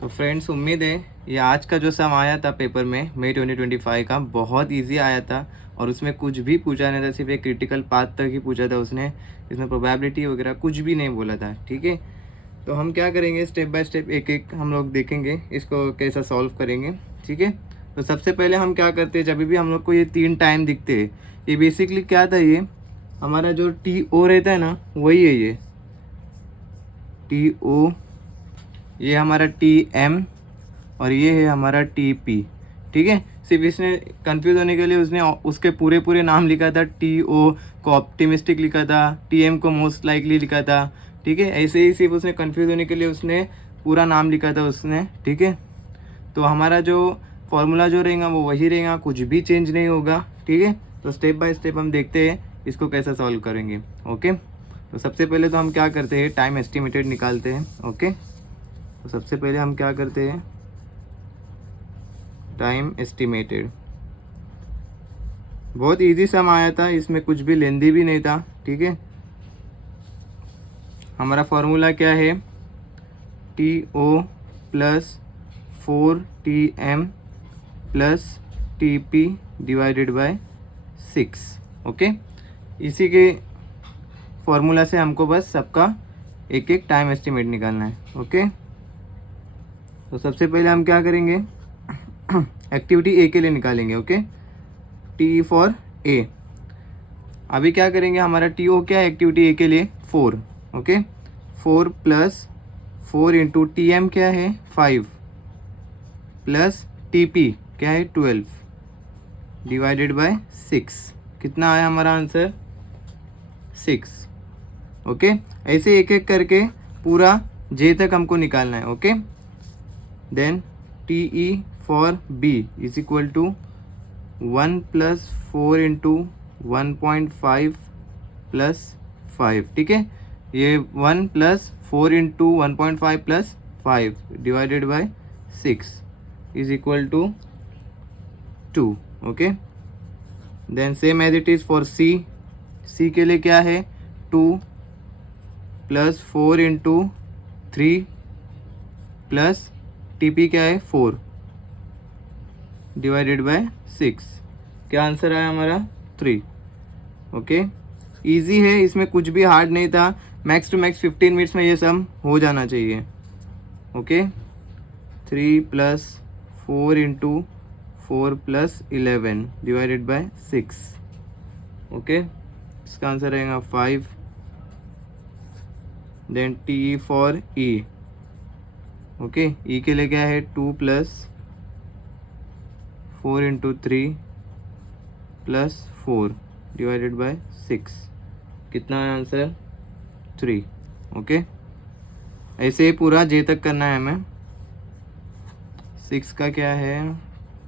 तो फ्रेंड्स, उम्मीद है ये आज का जो सम आया था पेपर में मई 2025 का बहुत इजी आया था और उसमें कुछ भी पूछा नहीं था, सिर्फ एक क्रिटिकल पाथ तक ही पूछा था उसने। इसमें प्रोबेबिलिटी वगैरह कुछ भी नहीं बोला था। ठीक है, तो हम क्या करेंगे, स्टेप बाय स्टेप एक एक हम लोग देखेंगे इसको कैसा सॉल्व करेंगे। ठीक है, तो सबसे पहले हम क्या करते हैं, जब भी हम लोग को ये 3 टाइम दिखते हैं, ये बेसिकली क्या था, ये हमारा जो टी ओ रहता है ना, वही है ये टी ओ, ये हमारा टी एम और ये है हमारा टी पी। ठीक है, सिर्फ इसने कंफ्यूज होने के लिए उसने उसके पूरे पूरे नाम लिखा था। टी ओ को ऑप्टिमिस्टिक लिखा था, टी एम को मोस्ट लाइकली लिखा था। ठीक है, ऐसे ही सिर्फ उसने कंफ्यूज होने के लिए उसने पूरा नाम लिखा था उसने। ठीक है, तो हमारा जो फॉर्मूला जो रहेगा वो वही रहेगा, कुछ भी चेंज नहीं होगा। ठीक है, तो स्टेप बाय स्टेप हम देखते हैं इसको कैसा सॉल्व करेंगे। ओके, तो सबसे पहले तो हम क्या करते हैं, टाइम एस्टिमेटेड निकालते हैं। ओके, तो सबसे पहले हम क्या करते हैं, टाइम एस्टिमेटेड। बहुत इजी सम आया था, इसमें कुछ भी लेंदी भी नहीं था। ठीक है, हमारा फॉर्मूला क्या है, T O plus 4 TM plus T P divided by 6। Okay, इसी के फॉर्मूला से हमको बस सबका एक एक टाइम एस्टिमेट निकालना है। ओके, तो सबसे पहले हम क्या करेंगे, एक्टिविटी ए के लिए निकालेंगे। Okay, T for a. अभी क्या करेंगे, हमारा टी ओ क्या है एक्टिविटी ए के लिए, 4। Okay, 4 plus 4 into T M क्या है 5 प्लस टी पी क्या है 12 डिवाइडेड बाय 6। कितना आया हमारा आंसर, 6। ओके, ऐसे एक एक करके पूरा जे तक हमको निकालना है। Okay, then T E for B is equal to 1 plus 4 into 1.5 plus 5। ठीक है, ये 1 plus 4 into 1.5 plus 5 divided by 6 is equal to 2। Okay, then same as it is for C. C के लिए क्या है, 2 plus 4 into 3 plus T P क्या है 4 divided by 6। क्या आंसर आया हमारा, 3। ओके, इजी है, इसमें कुछ भी हार्ड नहीं था। मैक्स टू मैक्स 15 मिनट्स में ये सम हो जाना चाहिए। Okay, 3 plus 4 into 4 plus 11 divided by 6। Okay, इसका आंसर रहेगा 5। Then T for E. Okay, E के लिए क्या है, 2 plus 4 into 3 plus 4 divided by 6। कितना है आंसर, 3। ओके, ऐसे ही पूरा जे तक करना है हमें। 6 का क्या है,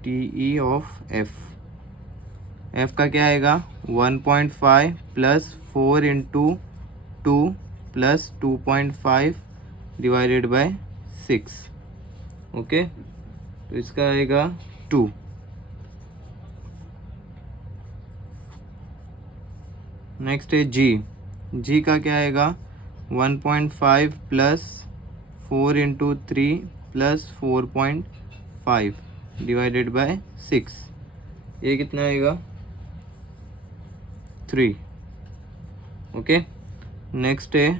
T E of F. F का क्या आएगा, 1.5 plus 4 into 2 plus 2.5 divided by 6। Okay, तो इसका आएगा 2। नेक्स्ट है जी। जी का क्या आएगा, 1.5 plus 4 into 3 plus 4.5 divided by 6। ये कितना आएगा, 3। ओके, नेक्स्ट है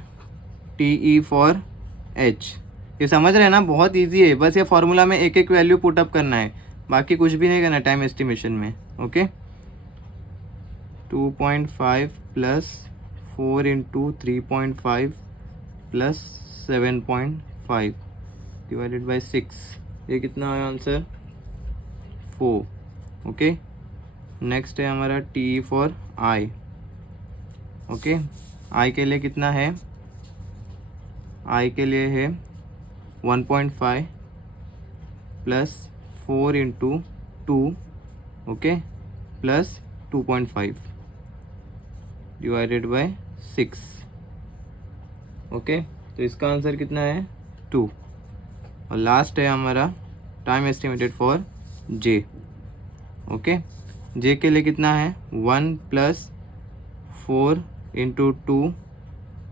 टी ई फॉर एच। ये समझ रहे हैं ना, बहुत इजी है, बस ये फार्मूला में एक एक वैल्यू पुटअप करना है, बाकी कुछ भी नहीं करना टाइम एस्टिमेशन में। Okay, 2.5 plus 4 into 3.5 plus 7.5 divided by 6। ये कितना आया आंसर, 4। ओके, नेक्स्ट है हमारा टी फॉर आई। ओके, आई के लिए कितना है, आई के लिए है 1.5 plus 4 into 2 okay plus 2.5 divided by 6। Okay, तो इसका आंसर कितना है, 2। और लास्ट है हमारा time estimated for J. Okay, J के लिए कितना है, 1 plus 4 into 2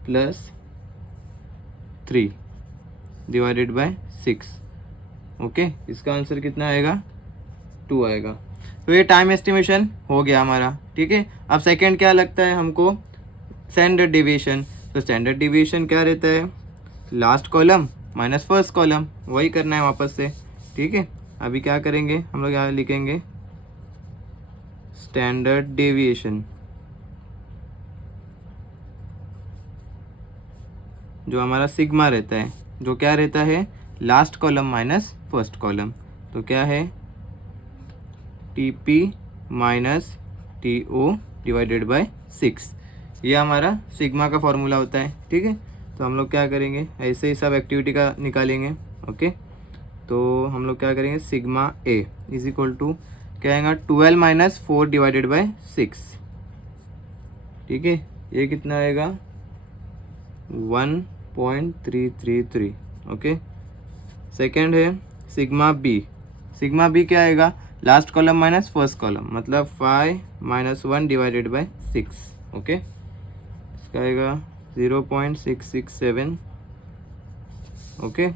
plus 3 divided by 6। Okay, इसका आंसर कितना आएगा, 2 आएगा। तो ये टाइम एस्टिमेशन हो गया हमारा, ठीक है। अब सेकंड क्या लगता है हमको, स्टैंडर्ड डिविएशन। तो स्टैंडर्ड डिविएशन क्या रहता है, last column minus first column, वही करना है वापस से, ठीक है। अभी क्या करेंगे हम लोग, यहाँ लिखेंगे स्टैंडर्ड डेविएशन, जो हमारा सिग्मा रहता है, जो क्या रहता है, last column minus first column. तो क्या है, TP minus TO divided by 6, ये हमारा सिग्मा का फॉर्मूला होता है, ठीक है। तो हम लोग क्या करेंगे, ऐसे ही सब एक्टिविटी का निकालेंगे, ओके। तो हम लोग क्या करेंगे, sigma A is equal to क्या आएगा, 12 माइनस 4 डिवाइडेड बाय 6, ठीक है। ये कितना आएगा, 1.333, ओके। सेकेंड है सिग्मा B। सिग्मा B क्या आएगा, last column minus first column, मतलब 5 माइनस 1 डिवाइडेड बाय 6, ओके। इसका आएगा 0.667, ओके।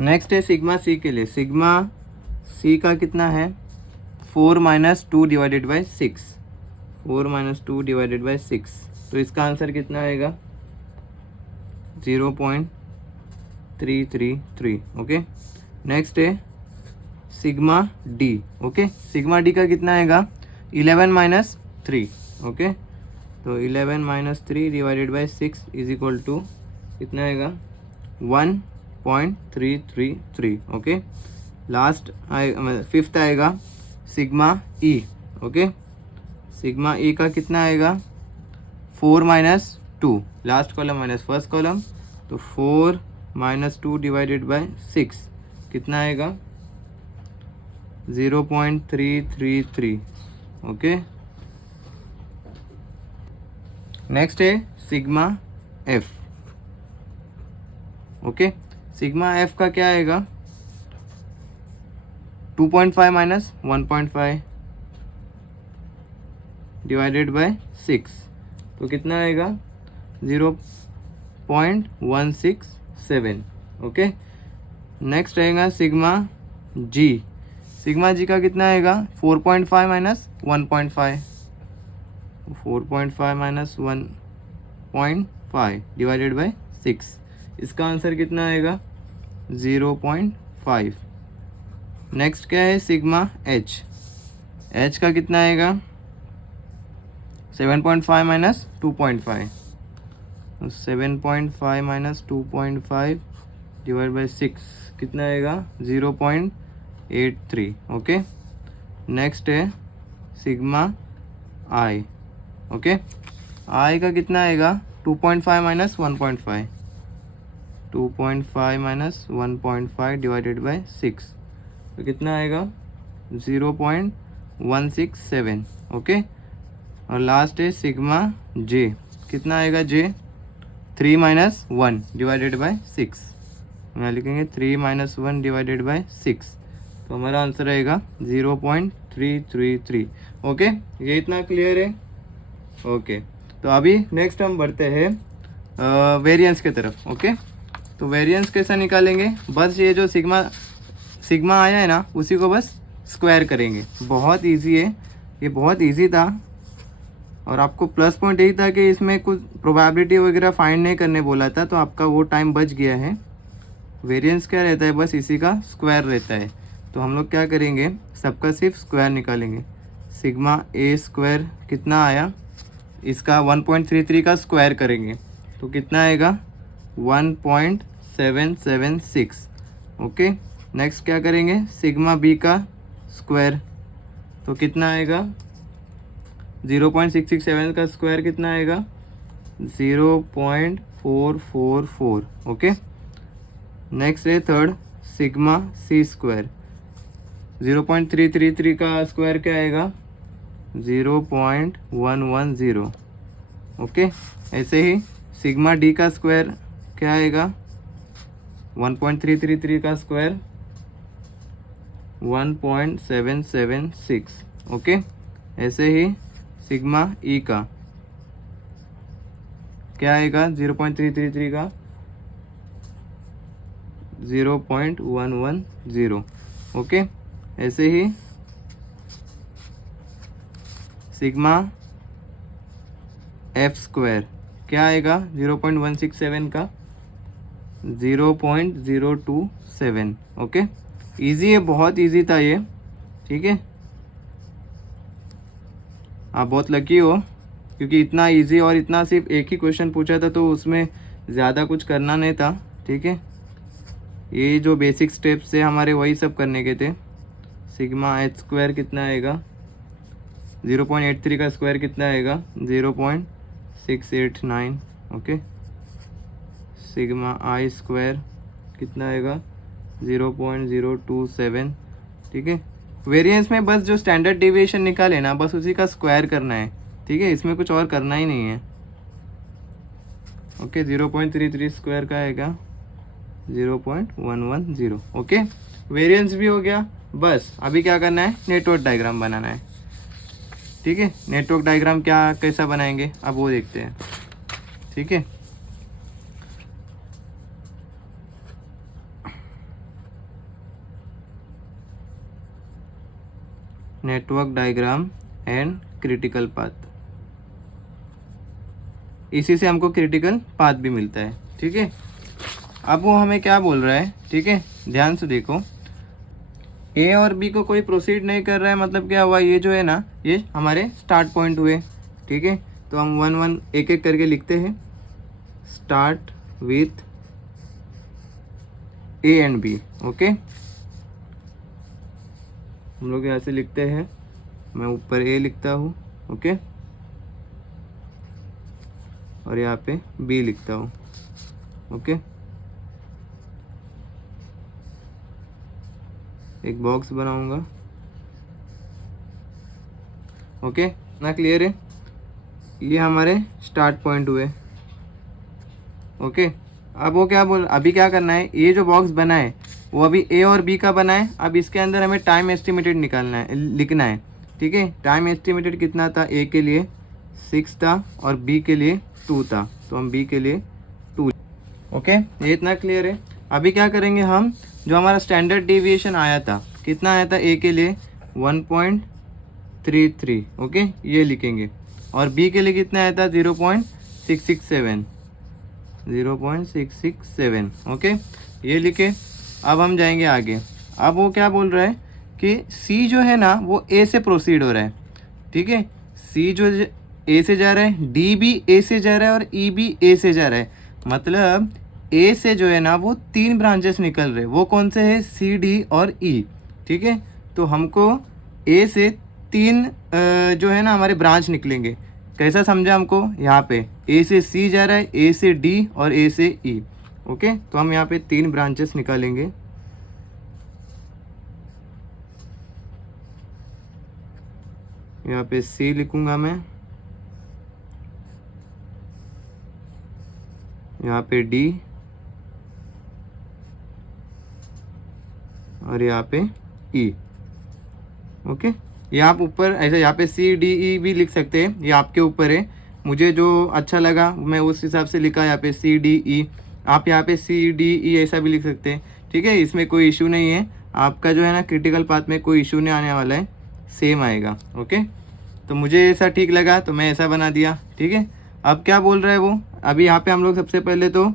नेक्स्ट है सिग्मा C के लिए। सिग्मा C का कितना है, 4 minus 2 divided by 6, 4 minus 2 divided by 6। तो इसका आंसर कितना आएगा, 0.333, ओके। नेक्स्ट है sigma D, okay. Sigma D का कितना आएगा, 11 माइनस 3, ओके। तो 11 minus 3 divided by 6 is equal to कितना आएगा, 1.333, ओके। लास्ट फिफ्थ आएगा sigma E, okay. Sigma E का कितना आएगा, 4 minus 2, last column minus first column, तो 4 माइनस 2 डिवाइडेड बाय 6 कितना आएगा, 0.333, ओके। नेक्स्ट है sigma F, okay. Sigma F का क्या आएगा, 2.5 माइनस 1.5 डिवाइडेड बाय 6, तो कितना आएगा, 0.167, ओके। नेक्स्ट रहेगा सिग्मा G। सिग्मा G का कितना आएगा, 4.5 माइनस 1.5, 4.5 माइनस 1.5 डिवाइडेड बाय 6, इसका आंसर कितना आएगा, 0.5। नेक्स्ट क्या है सिग्मा H। H का कितना आएगा, 7.5 माइनस 2.5, 7.5 माइनस 2.5 डिवाइड बाय 6 कितना आएगा, 0.83, ओके। नेक्स्ट है सिग्मा I, ओके। I का कितना आएगा, 2.5 माइनस 1.5, 2.5 माइनस 1.5 डिवाइडेड बाय 6, तो कितना आएगा, 0.167, ओके। और लास्ट है सिग्मा J। कितना आएगा J, 3 माइनस 1 डिवाइडेड बाय 6, यहाँ लिखेंगे 3 माइनस 1 डिवाइडेड बाय 6, तो हमारा आंसर आएगा 0.333, ओके। ये इतना क्लियर है, ओके। तो अभी नेक्स्ट हम बढ़ते हैं वेरिएंस के तरफ, ओके। तो वेरिएंस कैसा निकालेंगे, बस ये जो सिग्मा आया है ना, उसी को बस स्क्वायर करेंगे, बहुत इजी है, ये बहुत इजी था। और आपको प्लस पॉइंट यही था कि इसमें कुछ प्रोबेबिलिटी वगैरह फाइंड नहीं करने बोला था, तो आपका वो टाइम बच गया है। वेरिएंस क्या रहता है, बस इसी का स्क्वायर रहता है। तो हम लोग क्या करेंगे, सबका सिर्फ स्क्वायर निकालेंगे। सिग्मा A स्क्वायर कितना आया, इसका 1.33 का स्क्वायर करेंगे तो कितना आएगा, 1.776, ओके। नेक्स्ट क्या करेंगे, सिग्मा B का स्क्वायर, तो कितना आएगा, 0.667 का स्क्वायर कितना आएगा, 0.444, ओके। नेक्स्ट है थर्ड सिग्मा C स्क्वायर, 0.333 का स्क्वायर क्या आएगा, 0.110, ओके। ऐसे ही सिग्मा D का स्क्वायर क्या आएगा, 1.333 का स्क्वायर 1.776, ओके। ऐसे ही सिग्मा E का क्या आएगा, 0.333 का 0.110। ओके, ऐसे ही सिग्मा एफ स्क्वायर क्या आएगा 0.167 का 0.027। ओके, इजी है, बहुत इजी था ये। ठीक है, आप बहुत लकी हो क्योंकि इतना इजी और इतना सिर्फ एक ही क्वेश्चन पूछा था, तो उसमें ज़्यादा कुछ करना नहीं था। ठीक है, ये जो बेसिक स्टेप्स है हमारे वही सब करने के थे। सिग्मा एच स्क्वायर कितना आएगा 0.83 का स्क्वायर कितना आएगा 0.689। ओके, सिग्मा आई स्क्वायर कितना आएगा 0.027। ठीक है, वेरिएंस में बस जो स्टैंडर्ड डेविएशन निकाले ना, बस उसी का स्क्वायर करना है। ठीक है, इसमें कुछ और करना ही नहीं है। ओके, 0.33 स्क्वायर का आएगा 0.110। ओके, वेरिएंस भी हो गया। बस अभी क्या करना है, नेटवर्क डायग्राम बनाना है। ठीक है, नेटवर्क डायग्राम क्या कैसा बनाएंगे अब वो देखते हैं। ठीक है, network diagram and critical path, इसी से हमको क्रिटिकल पाथ भी मिलता है। ठीक है, अब वो हमें क्या बोल रहा है। ठीक है, ध्यान से देखो, ए और बी को कोई प्रोसीड नहीं कर रहा है, मतलब क्या हुआ, ये जो है ना ये हमारे स्टार्ट पॉइंट हुए। ठीक है, तो हम 1 1 एक एक करके लिखते हैं। Start with A and B. Okay, हम लोग यहाँ से लिखते हैं, मैं ऊपर ए लिखता हूँ। ओके, और यहाँ पे बी लिखता हूँ। ओके, एक बॉक्स बनाऊंगा। ओके, ना क्लियर है, ये हमारे स्टार्ट पॉइंट हुए। ओके, अब वो क्या बोल, अभी क्या करना है, ये जो बॉक्स बना है वो अभी ए और बी का बना है। अब इसके अंदर हमें टाइम एस्टिमेटेड निकालना है, लिखना है। ठीक है, टाइम एस्टिमेटेड कितना था, ए के लिए 6 था और बी के लिए 2 था, तो हम बी के लिए 2। ओके, ये इतना क्लियर है। अभी क्या करेंगे हम, जो हमारा स्टैंडर्ड डेविएशन आया था, कितना आया था ए के लिए 1.33। ओके, ये लिखेंगे, और बी के लिए कितना आया था 0.667। 0.667। ओके, ये लिखे। अब हम जाएंगे आगे। अब वो क्या बोल रहा है कि सी जो है ना वो ए से प्रोसीड हो रहा है। ठीक है, सी जो ए से जा रहा है, डी भी ए से जा रहा है और ई भी ए से जा रहा है। मतलब ए से जो है ना वो 3 ब्रांचेस निकल रहे हैं। वो कौन से है, सी, डी और ई। ठीक है, तो हमको ए से 3 जो है ना हमारे ब्रांच निकलेंगे। कैसा समझा हमको, यहाँ पे ए से सी जा रहा है, ए से डी और ए से ई। ओके, तो हम यहाँ पे 3 ब्रांचेस निकालेंगे। यहाँ पे सी लिखूंगा मैं, यहाँ पे डी और यहाँ पे ई। ओके, ये आप ऊपर ऐसे यहाँ पे सी डी ई भी लिख सकते हैं, ये आपके ऊपर है। मुझे जो अच्छा लगा मैं उस हिसाब से लिखा यहाँ पे सी डी ई। आप यहाँ पे सी डी ई ऐसा भी लिख सकते हैं। ठीक है, इसमें कोई इशू नहीं है, आपका जो है ना क्रिटिकल पाथ में कोई इशू नहीं आने वाला है, सेम आएगा। ओके, तो मुझे ऐसा ठीक लगा तो मैं ऐसा बना दिया। ठीक है, अब क्या बोल रहा है वो, अभी यहाँ पे हम लोग सबसे पहले तो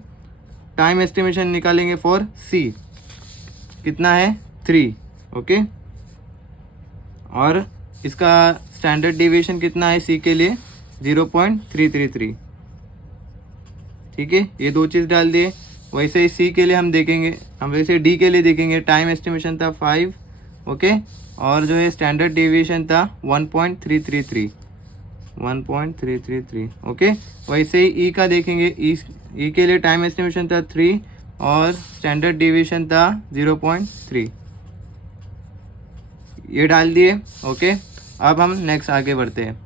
टाइम एस्टिमेशन निकालेंगे फॉर सी, कितना है 3। ओके, और इसका स्टैंडर्ड डेविएशन कितना है सी के लिए 0.333। ठीक है, ये 2 चीज़ डाल दिए। वैसे ही सी के लिए हम देखेंगे, हम वैसे डी के लिए देखेंगे। टाइम एस्टिमेशन था 5। ओके, और जो है स्टैंडर्ड डेविएशन था 1.333। 1.333। ओके, वैसे ही ई का देखेंगे। ई के लिए टाइम एस्टिमेशन था 3 और स्टैंडर्ड डेविएशन था 0.3। ये डाल दिए। ओके, अब हम नेक्स्ट आगे बढ़ते हैं।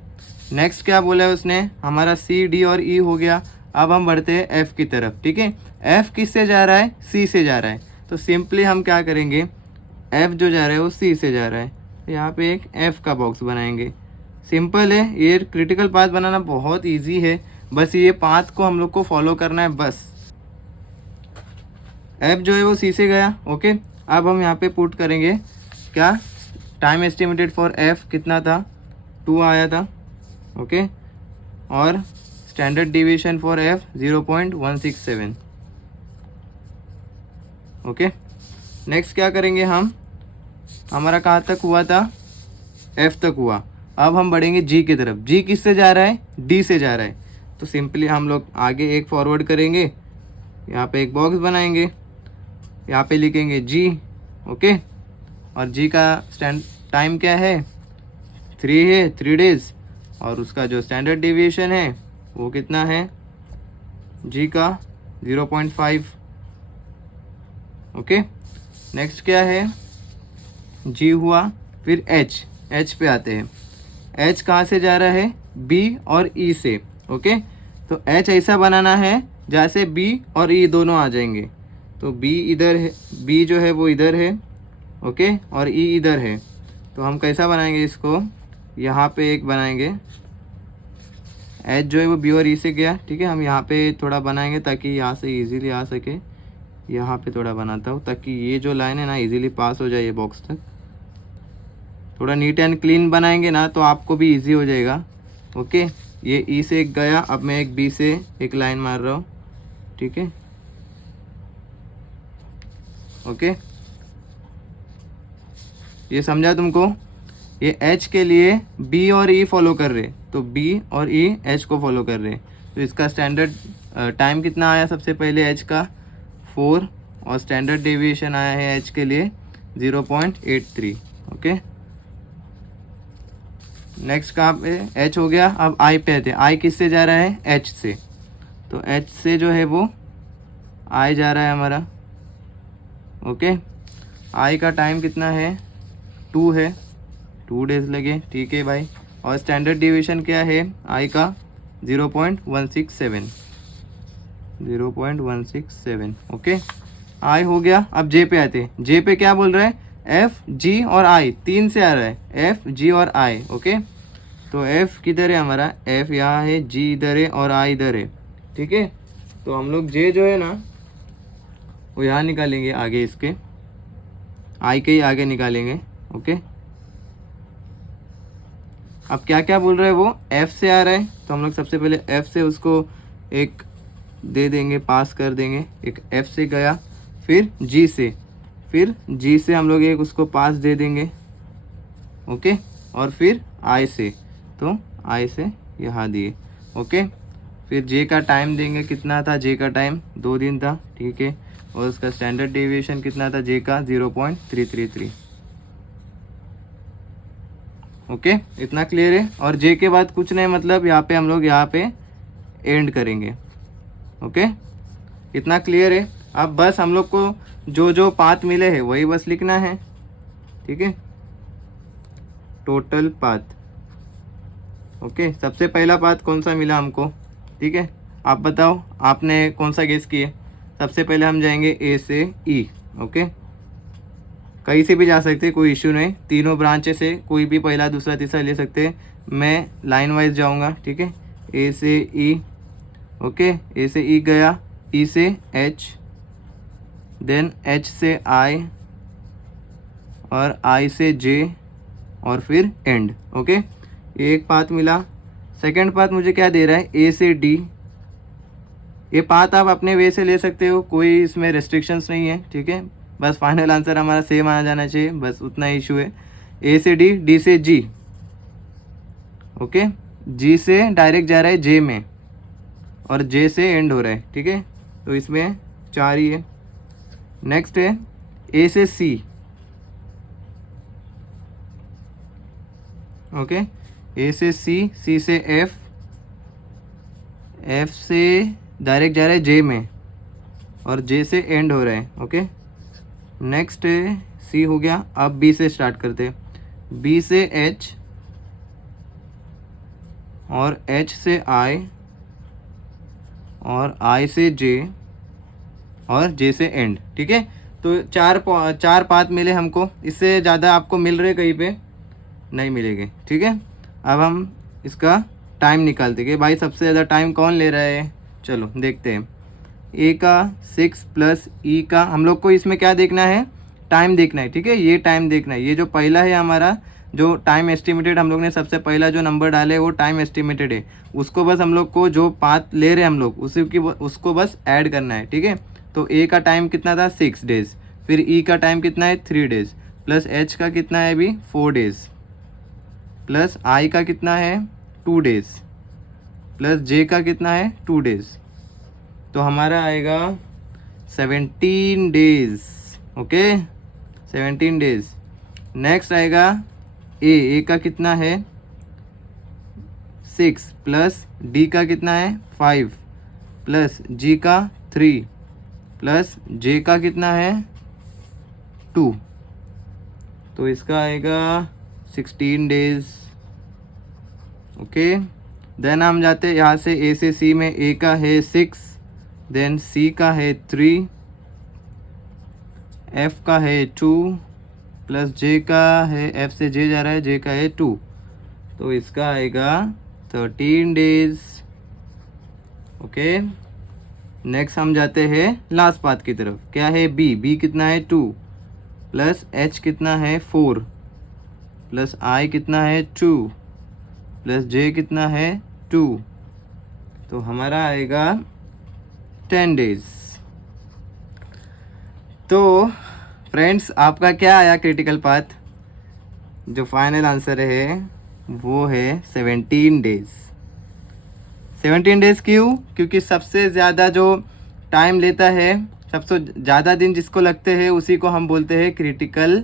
नेक्स्ट क्या बोला है उसने, हमारा सी डी और ई हो गया। अब हम बढ़ते हैं एफ की तरफ। ठीक है, एफ किससे जा रहा है, सी से जा रहा है। तो सिंपली हम क्या करेंगे, एफ जो जा रहा है वो सी से जा रहा है, तो यहाँ पे एक एफ का बॉक्स बनाएंगे। सिंपल है, ये क्रिटिकल पाथ बनाना बहुत इजी है, बस ये पाथ को हम लोग को फॉलो करना है बस। एफ जो है वो सी से गया। ओके, अब हम यहाँ पे पुट करेंगे क्या, टाइम एस्टिमेटेड फॉर एफ कितना था, 2 आया था। ओके, और standard division for F 0.167। Okay, next क्या करेंगे हम, हमारा कहाँ तक हुआ था, एफ तक हुआ। अब हम बढ़ेंगे जी की तरफ। जी किससे जा रहा है, डी से जा रहा है, तो सिंपली हम लोग आगे एक फॉरवर्ड करेंगे, यहाँ पे एक बॉक्स बनाएंगे, यहाँ पे लिखेंगे जी। ओके, और जी का टाइम क्या है, 3 है, 3 डेज, और उसका जो स्टैंडर्ड डिविएशन है वो कितना है, जी का 0.5। ओके, नेक्स्ट क्या है, जी हुआ, फिर एच पे आते हैं। एच कहाँ से जा रहा है, बी और ई से। ओके, तो एच ऐसा बनाना है जैसे बी और ई दोनों आ जाएंगे। तो बी इधर है, बी जो है वो इधर है। ओके, और ई इधर है। तो हम कैसा बनाएंगे इसको, यहाँ पे एक बनाएंगे, एच जो है वो बी और ई से गया। ठीक है, हम यहाँ पे थोड़ा बनाएंगे ताकि यहाँ से इजीली आ सके। यहाँ पे थोड़ा बनाता हूँ ताकि ये जो लाइन है ना इजीली पास हो जाए ये बॉक्स तक। थोड़ा नीट एंड क्लीन बनाएंगे ना तो आपको भी इजी हो जाएगा। ओके, ये ई से एक गया, अब मैं एक बी से एक लाइन मार रहा हूँ। ठीक है, ओके, ये समझा तुमको। ये एच के लिए बी और ई फॉलो कर रहे, तो बी और ई एच को फॉलो कर रहे। तो इसका स्टैंडर्ड टाइम कितना आया सबसे पहले एच का, 4, और स्टैंडर्ड डेविएशन आया है एच के लिए 0.83। ओके, नेक्स्ट कहाँ पे, एच हो गया। अब आई पे आते हैं। आई किससे जा रहा है, एच से, तो एच से जो है वो आई जा रहा है हमारा। ओके, आई का टाइम कितना है, 2 है, 2 डेज लगे। ठीक है भाई, और स्टैंडर्ड डिवीजन क्या है आई का, 0.167। 0.167। ओके, आई हो गया। अब जे पे आते हैं। जे पे क्या बोल रहा है, एफ जी और आई 3 से आ रहा है, एफ जी और आई। ओके, तो एफ किधर है हमारा, एफ यहाँ है, जी इधर है और आई इधर है। ठीक है, तो हम लोग जे जो है ना वो यहाँ निकालेंगे आगे, इसके आई के ही आगे निकालेंगे। ओके, अब क्या क्या बोल रहा है वो, एफ से आ रहा है, तो हम लोग सबसे पहले एफ से उसको एक दे देंगे, पास कर देंगे। एक एफ से गया, फिर जी से, फिर जी से हम लोग एक उसको पास दे देंगे। ओके, और फिर आई से, तो आई से यहाँ दिए। ओके, फिर जे का टाइम देंगे, कितना था जे का टाइम, 2 दिन था। ठीक है, और उसका स्टैंडर्ड डेविएशन कितना था जे का, 0.333। ओके, इतना क्लियर है। और जे के बाद कुछ नहीं, मतलब यहाँ पे हम लोग यहाँ पे एंड करेंगे। ओके, इतना क्लियर है। अब बस हम लोग को जो जो पाथ मिले हैं वही बस लिखना है। ठीक है, टोटल पाथ। ओके, सबसे पहला पाथ कौन सा मिला हमको, ठीक है, आप बताओ आपने कौन सा गेस किए। सबसे पहले हम जाएंगे ए से ई। ओके, कहीं से भी जा सकते हैं, कोई इश्यू नहीं, तीनों ब्रांचेस से कोई भी पहला दूसरा तीसरा ले सकते हैं। मैं लाइन वाइज जाऊंगा। ठीक है, ए से ई। ओके, ए से ई गया, ई से एच, देन एच से आई, और आई से जे, और फिर एंड। ओके, एक पाथ मिला। सेकंड पाथ मुझे क्या दे रहा है, ए से डी। ये पाथ आप अपने वे से ले सकते हो, कोई इसमें रेस्ट्रिक्शंस नहीं है। ठीक है, बस फाइनल आंसर हमारा सेम आ जाना चाहिए, बस उतना इशू है। ए से डी, डी से जी। ओके, जी से डायरेक्ट जा रहा है जे में, और जे से एंड हो रहा है। ठीक है, तो इसमें 4 ही है। नेक्स्ट है ए से सी। ओके, ए से सी, सी से एफ, एफ से डायरेक्ट जा रहा है जे में, और जे से एंड हो रहा है। ओके, नेक्स्ट सी हो गया। अब बी से स्टार्ट करते हैं। बी से एच, और एच से आई, और आई से जे, और जे से एंड। ठीक है, तो चार पाथ मिले हमको, इससे ज़्यादा आपको मिल रहे कहीं पे नहीं मिलेंगे। ठीक है, अब हम इसका टाइम निकालते कि भाई सबसे ज़्यादा टाइम कौन ले रहा है। चलो देखते हैं। ए का 6 प्लस ई का, हम लोग को इसमें क्या देखना है, टाइम देखना है, ठीक है, ये टाइम देखना है। ये जो पहला है हमारा जो टाइम एस्टिमेटेड, हम लोग ने सबसे पहला जो नंबर डाले वो टाइम एस्टिमेटेड है, उसको बस हम लोग को जो पाथ ले रहे हैं हम लोग उसको बस ऐड करना है, ठीक है। तो ए का टाइम कितना था 6 डेज, फिर ई का टाइम कितना है 3 डेज, प्लस एच का कितना है अभी 4 डेज, प्लस आई का कितना है 2 डेज, प्लस जे का कितना है 2 डेज, तो हमारा आएगा 17 डेज। Okay 17 days. नेक्स्ट आएगा ए का कितना है 6 प्लस डी का कितना है 5 प्लस जी का 3 प्लस जे का कितना है 2, तो इसका आएगा 16 डेज। ओके देन हम जाते हैं यहाँ से ए से सी में। ए का है 6, देन सी का है 3, एफ का है 2 प्लस जे का है, एफ से जे जा रहा है, जे का है 2, तो इसका आएगा 13 डेज। ओके नेक्स्ट हम जाते हैं लास्ट पाथ की तरफ। क्या है बी कितना है 2 प्लस एच कितना है 4 प्लस आई कितना है 2 प्लस जे कितना है 2, तो हमारा आएगा 10 डेज। तो फ्रेंड्स आपका क्या आया क्रिटिकल पाथ, जो फाइनल आंसर है वो है 17 डेज। 17 डेज क्यों? क्योंकि सबसे ज़्यादा जो टाइम लेता है, सबसे ज़्यादा दिन जिसको लगते हैं उसी को हम बोलते हैं क्रिटिकल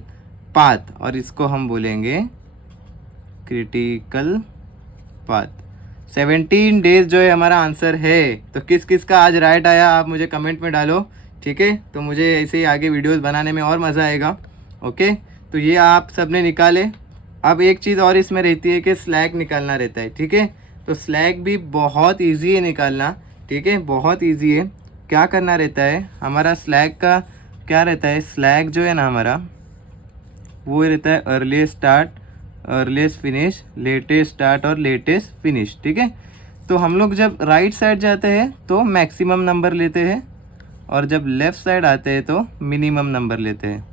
पाथ, और इसको हम बोलेंगे क्रिटिकल पाथ। 17 डेज जो है हमारा आंसर है। तो किस किस का आज राइट आया आप मुझे कमेंट में डालो, ठीक है, तो मुझे ऐसे ही आगे वीडियोस बनाने में और मज़ा आएगा। ओके तो ये आप सबने निकाले। अब एक चीज़ और इसमें रहती है कि स्लैग निकालना रहता है, ठीक है, तो स्लैग भी बहुत इजी है निकालना, ठीक है, बहुत इजी है। क्या करना रहता है, हमारा स्लैग का क्या रहता है, स्लैग जो है ना हमारा वो रहता है earliest start, earliest finish, latest start और लेटेस्ट फिनिश, ठीक है। तो हम लोग जब राइट साइड जाते हैं तो मैक्सिमम नंबर लेते हैं, और जब लेफ़्ट साइड आते हैं तो मिनिमम नंबर लेते हैं,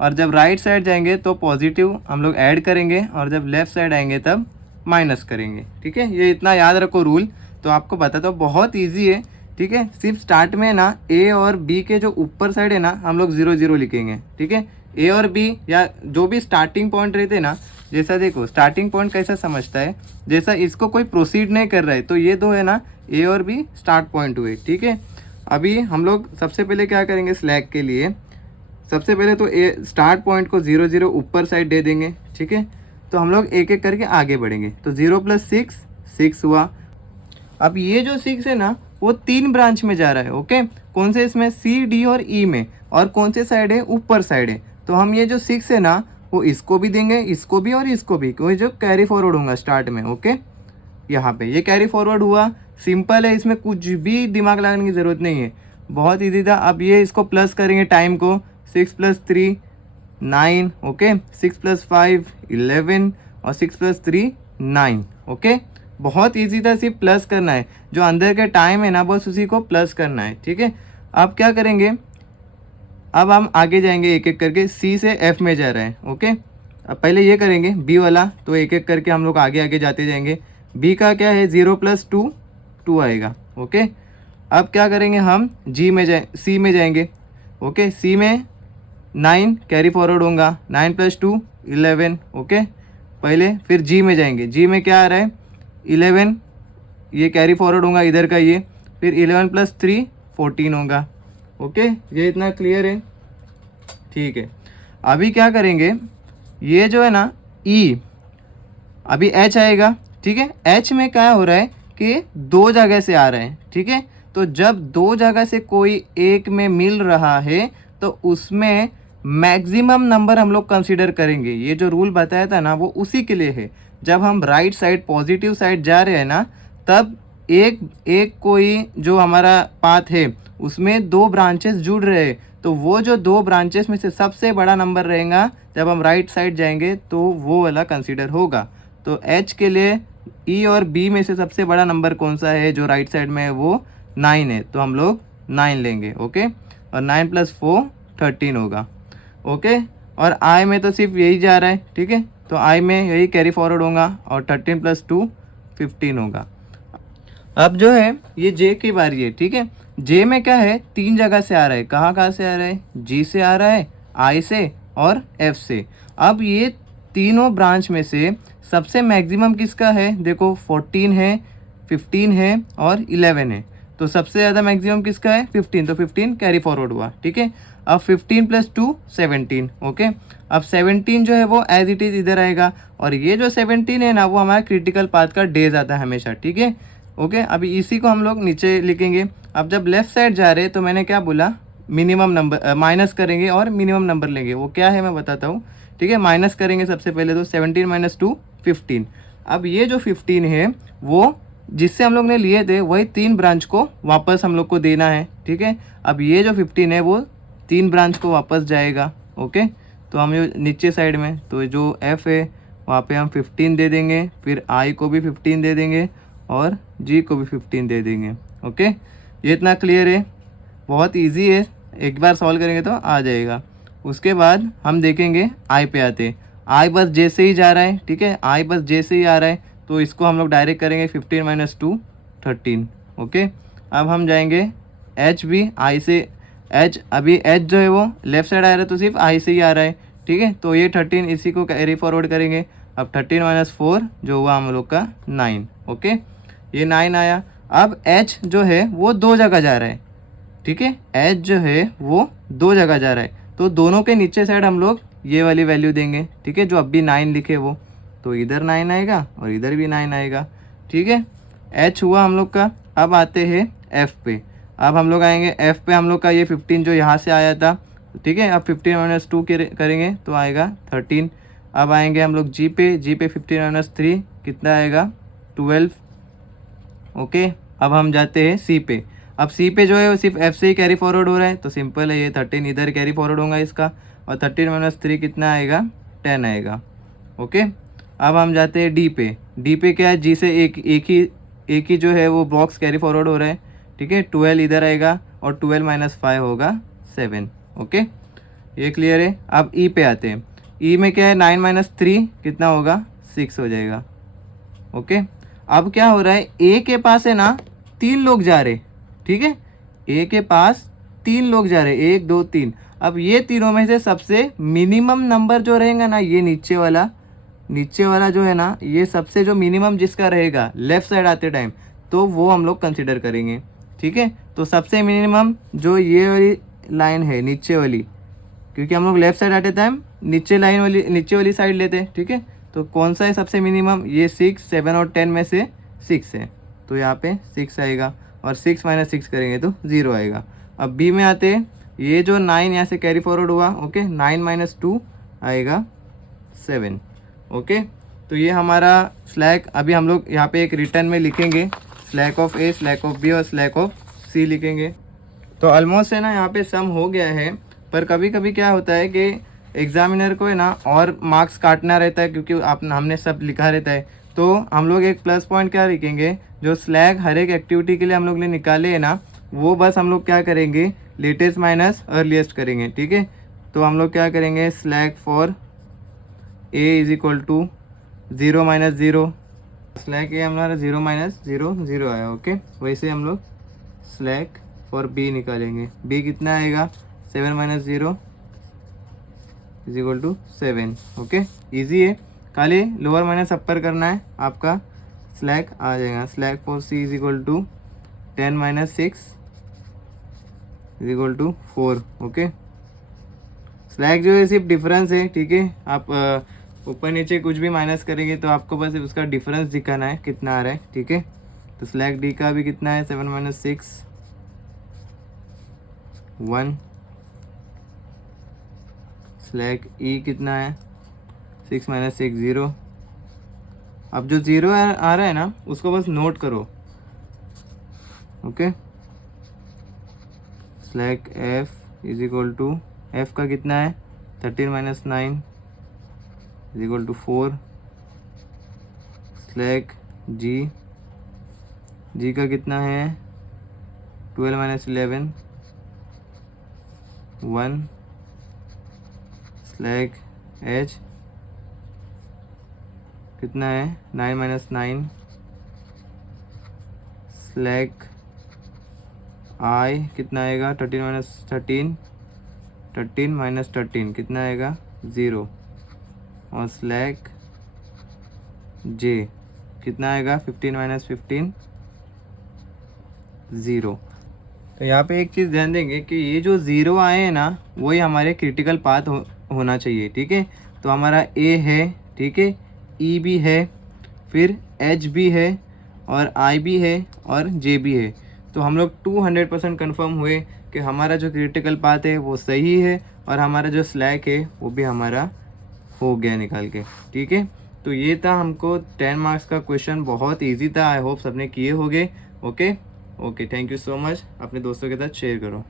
और जब राइट साइड जाएंगे तो पॉजिटिव हम लोग ऐड करेंगे, और जब लेफ़्ट साइड आएंगे तब माइनस करेंगे, ठीक है। ये इतना याद रखो रूल, तो आपको पता तो बहुत इजी है, ठीक है। सिर्फ स्टार्ट में ना ए और बी के जो ऊपर साइड है ना हम लोग 0 0 लिखेंगे, ठीक है। ए और बी या जो भी स्टार्टिंग पॉइंट रहते हैं ना, जैसा देखो स्टार्टिंग पॉइंट कैसा समझता है, जैसा इसको कोई प्रोसीड नहीं कर रहा है तो ये दो है ना ए और बी स्टार्ट पॉइंट हुए, ठीक है। अभी हम लोग सबसे पहले क्या करेंगे स्लैग के लिए, सबसे पहले तो ए स्टार्ट पॉइंट को 0 0 ऊपर साइड दे देंगे, ठीक है। तो हम लोग एक एक करके आगे बढ़ेंगे, तो 0 + 6 6 हुआ। अब ये जो 6 है ना वो 3 ब्रांच में जा रहा है, ओके, कौन से इसमें सी डी और ई में, और कौन से साइड है ऊपर साइड है। तो हम ये जो 6 है ना वो इसको भी देंगे, इसको भी और इसको भी, कोई जो कैरी फॉरवर्ड होगा स्टार्ट में, ओके। यहाँ पे ये कैरी फॉरवर्ड हुआ, सिंपल है, इसमें कुछ भी दिमाग लगाने की ज़रूरत नहीं है, बहुत ईजी था। अब ये इसको प्लस करेंगे टाइम को, 6 + 3 9, ओके, 6 + 5 11 और 6 + 3 9, ओके। बहुत इजी था, सिर्फ प्लस करना है, जो अंदर के टाइम है ना बस उसी को प्लस करना है, ठीक है। अब क्या करेंगे, अब हम आगे जाएंगे एक एक करके, सी से एफ में जा रहे हैं, ओके। अब पहले ये करेंगे बी वाला, तो एक एक करके हम लोग आगे आगे जाते जाएंगे। बी का क्या है 0 + 2 2 आएगा, ओके। अब क्या करेंगे हम जी में सी में जाएंगे, ओके, सी में 9 कैरी फॉरवर्ड होगा, 9 + 2 11, ओके। पहले फिर जी में जाएंगे, जी में क्या आ रहा है 11, ये कैरी फॉरवर्ड होगा इधर का ये, फिर 11 + 3 14 होगा, ओके। ये इतना क्लियर है, ठीक है। अभी क्या करेंगे, ये जो है ना ई, अभी एच आएगा, ठीक है। एच में क्या हो रहा है कि 2 जगह से आ रहे हैं, ठीक है। तो जब 2 जगह से कोई एक में मिल रहा है तो उसमें मैक्सिमम नंबर हम लोग कंसीडर करेंगे। ये जो रूल बताया था ना वो उसी के लिए है। जब हम राइट साइड पॉजिटिव साइड जा रहे हैं ना तब एक कोई जो हमारा पाथ है उसमें 2 ब्रांचेस जुड़ रहे हैं, तो वो जो 2 ब्रांचेस में से सबसे बड़ा नंबर रहेगा जब हम राइट साइड जाएंगे तो वो वाला कंसीडर होगा। तो एच के लिए ई और बी में से सबसे बड़ा नंबर कौन सा है जो राइट साइड में है, वो 9 है, तो हम लोग 9 लेंगे, ओके। और 9 + 4 13 होगा, ओके। और आई में तो सिर्फ यही जा रहा है, ठीक है, तो आई में यही कैरी फॉरवर्ड होगा और 13 + 2 15 होगा। अब जो है ये जे की बारी है, ठीक है। जे में क्या है, 3 जगह से आ रहा है, कहाँ से आ रहा है, जी से आ रहा है, आई से और एफ से। अब ये तीनों ब्रांच में से सबसे मैक्सिमम किसका है, देखो 14 है, 15 है और 11 है। तो सबसे ज़्यादा मैक्सिमम किसका है, 15, तो 15 कैरी फॉरवर्ड हुआ, ठीक है। अब 15 + 2 17, ओके। अब 17 जो है वो एज इट इज़ इधर आएगा, और ये जो 17 है ना वो हमारा क्रिटिकल पाथ का डेज आता है हमेशा, ठीक है, ओके। अभी इसी को हम लोग नीचे लिखेंगे। अब जब लेफ्ट साइड जा रहे हैं तो मैंने क्या बोला, मिनिमम नंबर माइनस करेंगे और मिनिमम नंबर लेंगे, वो क्या है मैं बताता हूँ, ठीक है। माइनस करेंगे सबसे पहले, तो 17 - 2 15। अब ये जो 15 है वो जिससे हम लोग ने लिए थे वही 3 ब्रांच को वापस हम लोग को देना है, ठीक है। अब ये जो 15 है वो 3 ब्रांच को वापस जाएगा, ओके। तो हम नीचे साइड में तो जो एफ है वहाँ पे हम 15 दे देंगे, फिर आई को भी 15 दे देंगे और जी को भी 15 दे देंगे, ओके। ये इतना क्लियर है, बहुत इजी है, एक बार सॉल्व करेंगे तो आ जाएगा। उसके बाद हम देखेंगे आई पे आते, आई बस जे से ही जा रहा है, ठीक है, आई बस जे से ही आ रहा है, तो इसको हम लोग डायरेक्ट करेंगे 15 - 2 13, ओके। अब हम जाएंगे एच भी, आई से एच, अभी एच जो है वो लेफ्ट साइड आ रहा है तो सिर्फ आई से ही आ रहा है, ठीक है। तो ये 13 इसी को कैरी फॉरवर्ड करेंगे। अब 13 - 4 जो हुआ हम लोग का 9, ओके, ये 9 आया। अब एच जो है वो 2 जगह जा रहा है, ठीक है, एच जो है वो 2 जगह जा रहा है, तो दोनों के नीचे साइड हम लोग ये वाली वैल्यू देंगे, ठीक है, जो अभी 9 लिखे वो, तो इधर 9 आएगा और इधर भी 9 आएगा, ठीक है। एच हुआ हम लोग का। अब आते हैं एफ पे। अब हम लोग आएंगे एफ पे, हम लोग का ये 15 जो यहाँ से आया था, ठीक है। अब 15 - 2 करेंगे तो आएगा 13। अब आएंगे हम लोग जी पे, जी पे 15 - 3 कितना आएगा 12, ओके। अब हम जाते हैं सी पे। अब सी पे जो है वो सिर्फ एफ से ही कैरी फॉरवर्ड हो रहा है, तो सिंपल है, ये 13 इधर कैरी फॉरवर्ड होगा इसका, और 13 - 3 कितना आएगा 10 आएगा, ओके। अब हम जाते हैं डी पे। डी पे क्या है, जी से एक ही जो है वो बॉक्स कैरी फॉरवर्ड हो रहा है, ठीक है। 12 इधर आएगा और 12 - 5 होगा 7, ओके, ये क्लियर है। अब ई पे आते हैं। ई में क्या है, 9 - 3 कितना होगा 6 हो जाएगा, ओके। अब क्या हो रहा है, ए के पास है ना 3 लोग जा रहे, ठीक है, ए के पास 3 लोग जा रहे, 1 2 3। अब ये तीनों में से सबसे मिनिमम नंबर जो रहेगा ना, ये नीचे वाला जो है ना, ये सबसे जो मिनिमम जिसका रहेगा लेफ्ट साइड आते टाइम, तो वो हम लोग कंसिडर करेंगे, ठीक है। तो सबसे मिनिमम जो ये वाली लाइन है नीचे वाली, क्योंकि हम लोग लेफ्ट साइड आते टाइम नीचे वाली साइड लेते हैं, ठीक है। तो कौन सा है सबसे मिनिमम, ये 6 7 और 10 में से 6 है, तो यहाँ पे 6 आएगा, और 6 - 6 करेंगे तो 0 आएगा। अब बी में आते हैं, ये जो 9 यहाँ से कैरी फॉरवर्ड हुआ, ओके, 9 - 2 आएगा 7, ओके। तो ये हमारा स्लैक, अभी हम लोग यहाँ पे एक रिटर्न में लिखेंगे, slack of A, slack of B और स्लैक ऑफ सी लिखेंगे। तो ऑलमोस्ट है ना यहाँ पे सम हो गया है, पर कभी कभी क्या होता है कि एग्जामिनर को है ना और मार्क्स काटना रहता है, क्योंकि हमने सब लिखा रहता है। तो हम लोग एक प्लस पॉइंट क्या लिखेंगे, जो स्लैग हर एक एक्टिविटी के लिए हम लोग ने निकाले है ना, वो बस हम लोग क्या करेंगे, लेटेस्ट माइनस अर्लीस्ट करेंगे, ठीक है। तो हम लोग क्या करेंगे, slack for A is equal to 0 - 0, slack A हमारा 0 - 0 0 आया, ओके। वैसे हम लोग स्लैग फॉर बी निकालेंगे, बी कितना आएगा 7 - 0 is equal to 7, okay. Easy है, खाली लोअर माइनस अपर करना है, आपका स्लैग आ जाएगा। Slack for C is equal to 10 - 6 is equal to 4, okay. Slack जो है सिर्फ डिफरेंस है, ठीक है। आप ऊपर नीचे कुछ भी माइनस करेंगे तो आपको बस उसका डिफरेंस दिखाना है कितना आ रहा है, ठीक है। तो स्लैग डी का भी कितना है 7 - 6 1, स्लैग ई कितना है 6 - 6 0। अब जो 0 आ रहा है ना उसको बस नोट करो, okay. Slack F is equal to, F का कितना है 13 - 9 is equal to 4। Slack G, G का कितना है 12 माइनस 11 1 स्लैग एच कितना है 9 माइनस 9 स्लैग आई कितना आएगा 13 माइनस 13 माइनस 13 कितना आएगा 0 और स्लैग जे कितना आएगा 15 माइनस 15 0। तो यहाँ पे एक चीज़ ध्यान देंगे कि ये जो 0 आए हैं ना वही हमारे क्रिटिकल पाथ होना चाहिए, ठीक है। तो हमारा ए है, ठीक है, ई भी है, फिर एच भी है और आई भी है और जे भी है। तो हम लोग 200% कन्फर्म हुए कि हमारा जो क्रिटिकल पाथ है वो सही है और हमारा जो स्लैक है वो भी हमारा हो गया निकाल के, ठीक है। तो ये था हमको 10 मार्क्स का क्वेश्चन, बहुत इजी था। आई होप सबने किए होंगे। Okay, thank you so much. अपने दोस्तों के साथ शेयर करो।